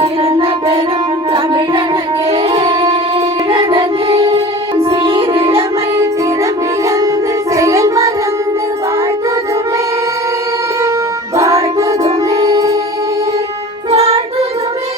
பெரும் தமிழனே சீரிழமை திறமிழந்து செயல் மறந்து வாழ்வதுமே வாழ்வதுமே வாழ்வதுமே.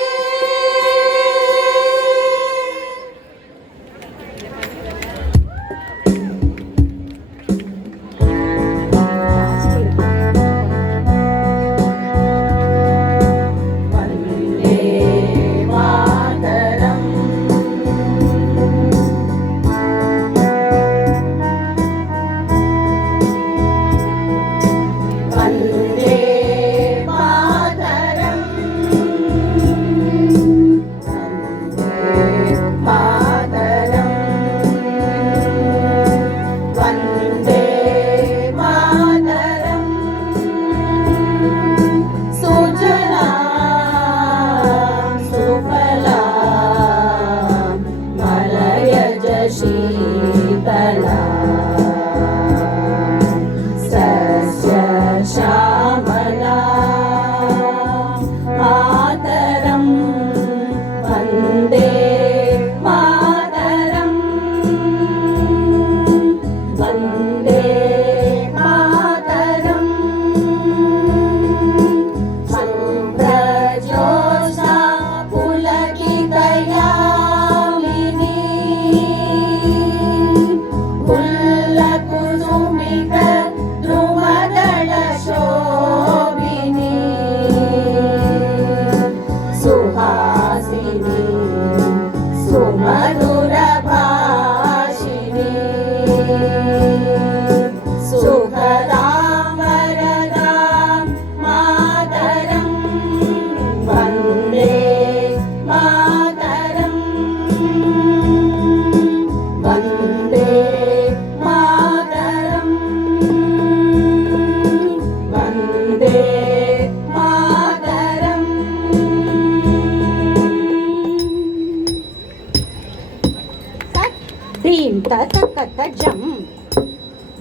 Dream ta takata jam,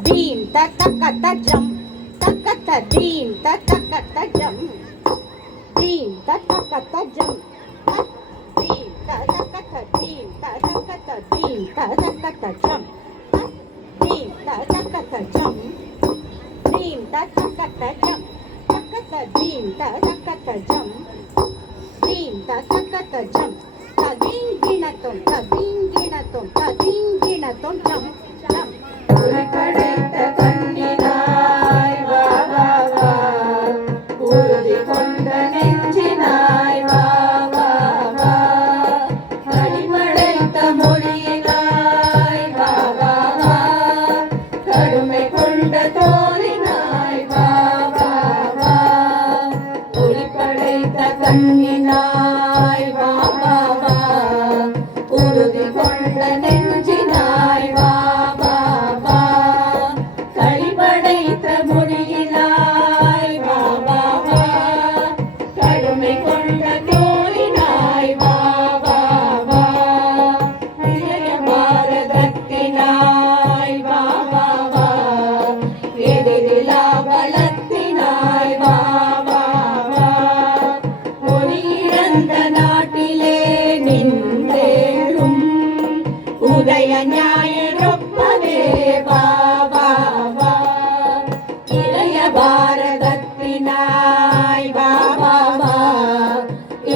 dream ta takata jam, takata dream ta takata jam, dream ta takata jam, dream ta takata dream ta takata dream ta takata jam, dream ta takata jam, dream ta takata jam, takata dream ta takata jam, dream ta takata jam. Tadinginaton, tadinginaton, tadinginaton, jam, jam. குறிப்படைத்த கண்ணினாய் வா வா வா, உறுதி கொண்ட நெஞ்சினாய் வா வா வா, கடிமடைத்த மொழியினாய் வா வா வா, கடுமை கொண்ட தோலினாய் வா வா வா, குறிப்படைத்த கண்ணினாய் வா வா வா, உறுதி கொண்ட நெஞ்சினாய் வா வா வா, களிபடைத்த மொழியினாய் வா வா வா, கடுமை கொண்ட தோலினாய் வா வா வா, இளைய பாரதத்தினாய் வா வா வா, எதிரிலா பலத்தினாய் வா வா வா, மொழியிழந்த நாட்டிலே நின்றேழும் உதய ஞாயிறொப்பவே வா வா வா, இளைய பாரதத்தினாய் வா வா வா,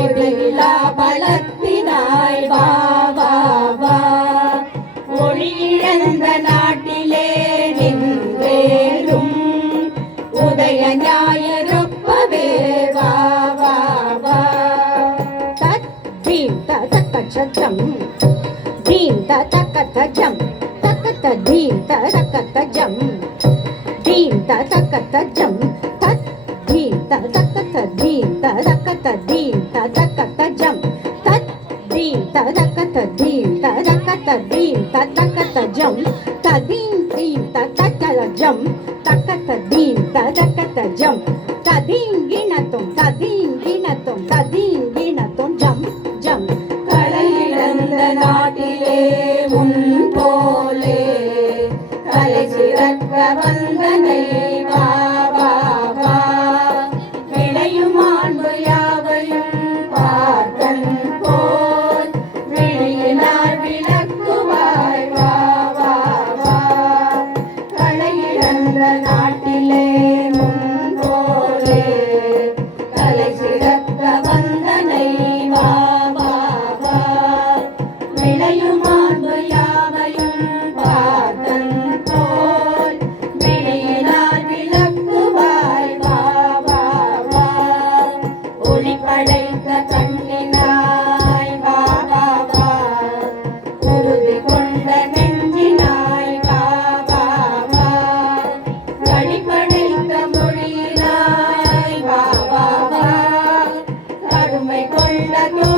எதிரிலா பலத்தினாய் வா வா வா, மொழியிழந்த நாட்டிலே நின்றேழும் உதய ஞாயிறொப்பவே வா வா வா. Dream ta takata jam, dream ta takata jam, takata dream ta takata jam, dream ta takata jam, tat dream ta takata dream ta takata dream ta takata jam, tat dream ta takata dream ta takata dream ta takata jam, tading dream ta takata jam, takata dream ta takata jam, tadinginaton, tadinginaton, tadinginaton, jam, jam. கலையிழந்த நாட்டிலே உன் போலே கலை சிறக்க வந்தனை வா வா வா, விளையும் ஆண்டு யாவையும் பார்த்த தோ